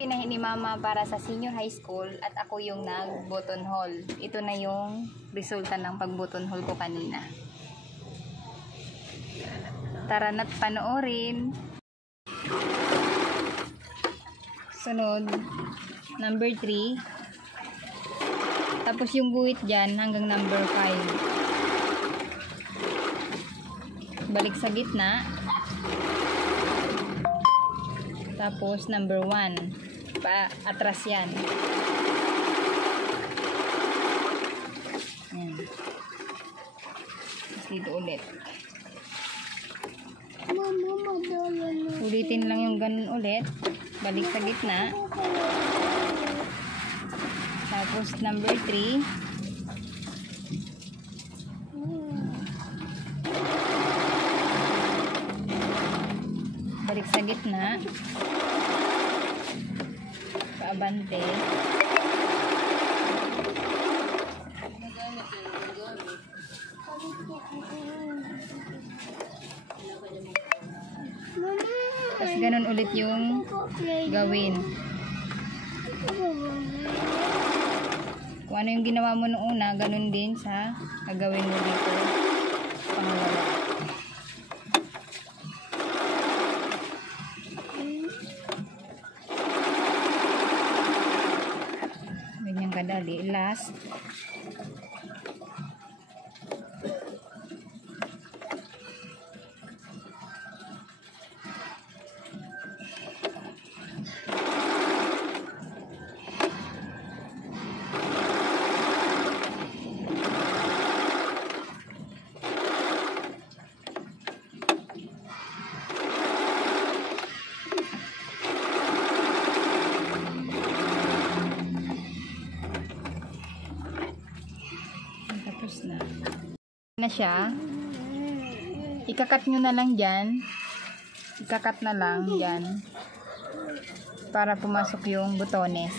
Pinahin ni Mama para sa senior high school at ako yung nag-button hole. Ito na yung resulta ng pag-button hole ko kanina. Tara na't panoorin. Sunod, number 3. Tapos yung guhit dyan hanggang number 5. Balik sa gitna. Tapos number 1. Atras yan. Yan. Tapos dito ulit. Ulitin lang yung ganun ulit. Balik sa gitna. Tapos number 3. Balik sa gitna. Paabante. Tapos ganun ulit yung gawin. Kung ano yung ginawa mo noong una, ganun din sa gagawin mo dito. Pangalawa. Ganyan kadali. Last. Tapos na siya. Ikakat nyo na lang dyan. Ikakat na lang dyan para pumasok yung butones.